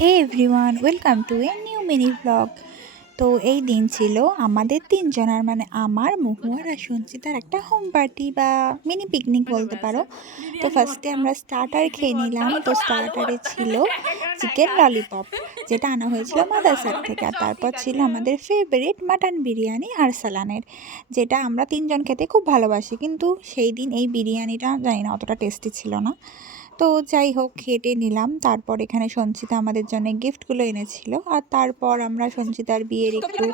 Hey everyone, welcome to a new mini vlog. তো এই দিন ছিল আমাদের তিনজনের, মানে আমার, মহুয়ার আর সঞ্চিতার একটা হোম পার্টি বা মিনি পিকনিক বলতে পারো। তো ফার্স্টে আমরা স্টার্টার খেয়ে নিলাম। তো স্টার্টারে ছিল চিকেন ললিপপ, যেটা আনা হয়েছিল মাদারসার থেকে। আর তারপর ছিল আমাদের ফেভারিট মাটন বিরিয়ানি আরসালানের, যেটা আমরা তিনজন খেতে খুব ভালোবাসি। কিন্তু সেই দিন এই বিরিয়ানিটা জানি না অতটা টেস্টি ছিল না। তো যাই হোক, খেটে নিলাম। তারপর এখানে সঞ্চিতা আমাদের জন্য গিফটগুলো এনেছিল। আর তারপর আমরা সঞ্চিতার বিয়ের একটু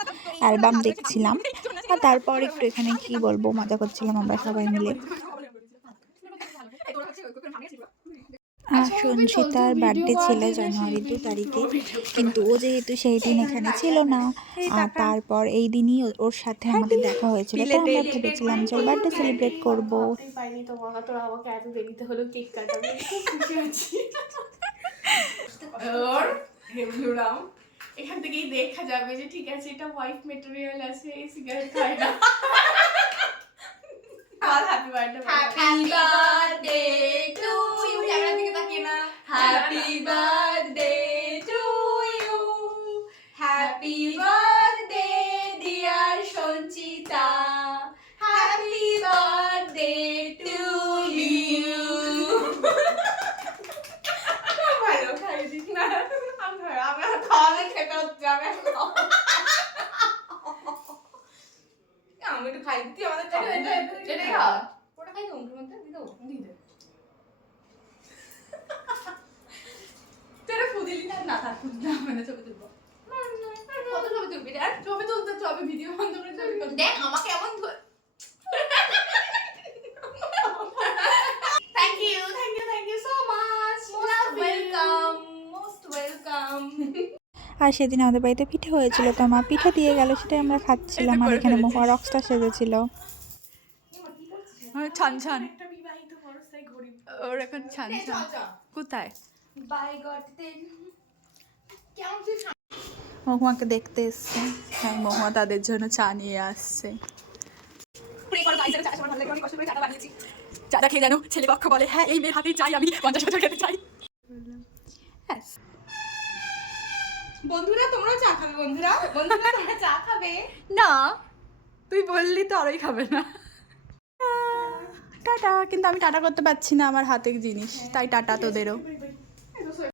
অ্যালবাম দেখছিলাম। আর তারপর একটু এখানে কি বলবো, মজা করছিলাম আমরা সবাই মিলে। আর সঞ্চিতার বার্থডে ছিল জানুয়ারি 2 তারিখে, কিন্তু ও যেহেতু সেই দিন এখানে ছিল না, আর তারপর এই দিনই ওর সাথে আমাদের দেখা হয়েছিল। তো আমরা ভেবেছিলাম যে ওর বার্থডে সেলিব্রেট করবো। পাইনি তো মামা, তোরা আমাকে এত দেরিতে হলো কেক কাটাবে, খুব খুশি আছি। ওর হেভলুরাম এখান থেকেই দেখা যাবে যে ঠিক আছে এটা ওয়াইফ ম্যাটেরিয়াল আছে, এই সিগারেট খায় না। আর happy birthday, happy birthday to you. ক্যামেরার দিকে তাকিয়ে না। Happy birthday to you, happy birthday dear Sanchita, happy birthday to you. ভালো খাই দিস না, আমি খাওয়ালে খেতে হচ্ছে। আমি একটু খাই দিচ্ছি, আমাদের এটাই খাওয়া, ওটা খাই তো উনকের মধ্যে দিয়ে দেবো, দিয়ে দে। তোরা ফুদিলি না থাক, ফুদিলি মানে ছবি তুলবো। কত ছবি তুলবি রে? আর ছবি তুলতে তো হবে, ভিডিও বন্ধ করে ছবি তুলবি। দেখ আমাকে এমন thank you so much, most welcome, most welcome. আর সেদিন আমাদের বাড়িতে পিঠে হয়েছিল, তো মা পিঠে দিয়ে গেল, সেটাই আমরা খাচ্ছিলাম। আর এখানে মহুয়া রকস্টার সেজেছিল। ছান ছান, ওর এখন ছান ছান। কোথায় মহুয়াকে দেখতে এসছে। হ্যাঁ, মহুয়া তাদের জন্য চা নিয়ে আসছে। চাটা খেয়ে জানো ছেলে পক্ষ বলে হ্যাঁ এই মেয়ের হাতেই চাই, আমি 50 বছর খেতে চাই। বন্ধুরা তোমরা চা খাবে? বন্ধুরা বন্ধুরা তোমরা চা খাবে? না, তুই বললি তো আরোই খাবে না। টাটা। কিন্তু আমি টাটা করতে পারছি না, আমার হাতের জিনিস, তাই টাটা তোদেরও।